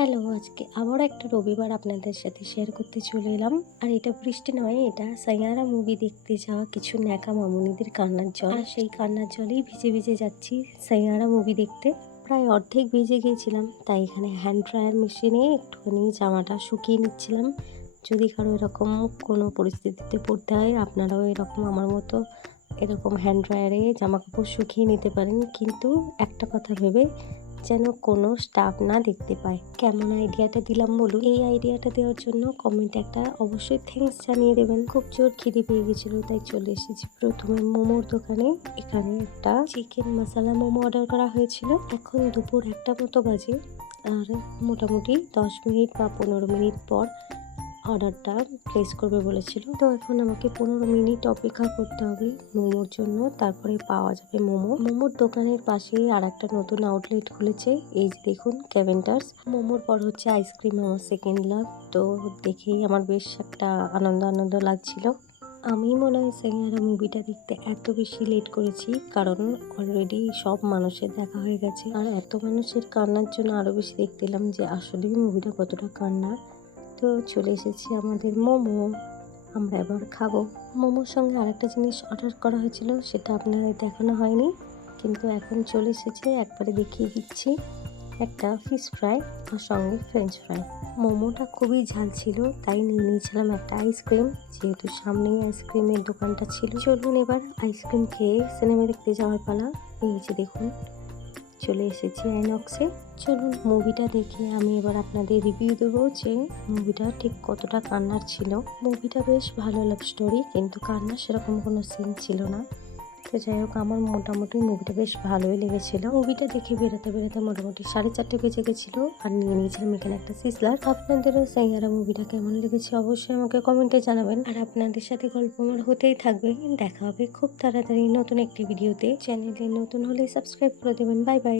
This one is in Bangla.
হ্যালো, আজকে আবার একটা রবিবার আপনাদের সাথে শেয়ার করতে চলে এলাম। আর এটা বৃষ্টি নয়, এটা সাইয়ারা মুভি দেখতে যাওয়া কিছু ন্যাকা মামুনিদের কান্নার জল। আর সেই কান্নার জলেই ভিজে ভিজে যাচ্ছি সাইয়ারা মুভি দেখতে। প্রায় অর্ধেক ভিজে গিয়েছিলাম, তাই এখানে হ্যান্ড ড্রায়ার মেশিনে একটুখানি জামাটা শুকিয়ে নিচ্ছিলাম। যদি কারও এরকম কোনো পরিস্থিতিতে পড়তে হয়, আপনারাও এরকম আমার মতো এরকম হ্যান্ড ড্রায়ারে জামা কাপড় শুকিয়ে নিতে পারেন। কিন্তু একটা কথা ভেবে যেন কোনো স্টাফ না দেখতে পায়। কেমন আইডিয়াটা দিলাম বলুন? এই আইডিয়াটা দেওয়ার জন্য কমেন্ট একটা অবশ্যই থ্যাংকস জানিয়ে দেবেন। খুব জোর খিদে পেয়ে গেছিল, তাই চলে এসেছি। প্রথমে মোমোর দোকানে, এখানে একটা চিকেন মশালা মোমো অর্ডার করা হয়েছিল। এখন দুপুর একটা মতো বাজে, আর মোটামুটি দশ মিনিট বা পনেরো মিনিট পর অর্ডারটা প্লেস করবে বলেছিল। তো এখন আমাকে পনেরো মিনিট অপেক্ষা করতে হবে মোমোর জন্য, তারপরে পাওয়া যাবে মোমো। মোমোর দোকানের পাশেই আর একটা নতুন আউটলেট খুলেছে, এই যে দেখুন ক্যাভেন্টার্স মোমোর পর হচ্ছে আইসক্রিম আমার সেকেন্ড লাভ তো দেখেই আমার বেশ একটা আনন্দ আনন্দ লাগছিল। আমি মনে হয় সেমিয়ারা মুভিটা দেখতে এত বেশি লেট করেছি, কারণ অলরেডি সব মানুষের দেখা হয়ে গেছে। আর এত মানুষের কান্নার জন্য আরও বেশি দেখতে এলাম যে আসলেই মুভিটা কতটা কান্না তো চলে এসেছি আমাদের মোমো। আমরা এবার খাব। মোমোর সঙ্গে আরেকটা জিনিস অর্ডার করা হয়েছিল, সেটা আপনাদের দেখানো হয়নি। কিন্তু এখন চলে এসেছে, একবারে দেখিয়ে দিচ্ছি। একটা ফিশ ফ্রাই আর সঙ্গে ফ্রেঞ্চ ফ্রাই মোমোটা খুবই ঝাল ছিল, তাই নিয়ে নিয়েছিলাম একটা আইসক্রিম যেহেতু সামনেই আইসক্রিমের দোকানটা ছিল। চলুন এবার আইসক্রিম খেয়ে সিনেমা দেখতে যাওয়ার পালা। এই যে দেখুন চলে এসেছি আইনক্সে। চলুন মুভিটা দেখে আমি এবার আপনাদের রিভিউ দেবো যে মুভিটা ঠিক কতটা কান্নার ছিল। মুভিটা বেশ ভালো লাভ স্টোরি কিন্তু কান্নার সেরকম কোনো সিন ছিল না। তো যাই হোক, আমার মোটামুটি মুভিটা বেশ ভালোই লেগেছিল। মুভিটা দেখে বেরোতে বেরোতে মোটামুটি সাড়ে চারটে বেজে গেছিল আর নিয়ে নিয়েছিলাম এখানে একটা সিসলার। আপনাদেরও সাইয়ারা মুভিটা কেমন লেগেছে অবশ্যই আমাকে কমেন্টে জানাবেন। আর আপনাদের সাথে গল্প আমার হতেই থাকবে। দেখা হবে খুব তাড়াতাড়ি নতুন একটি ভিডিওতে চ্যানেলে নতুন হলে সাবস্ক্রাইব করে দেবেন। Bye bye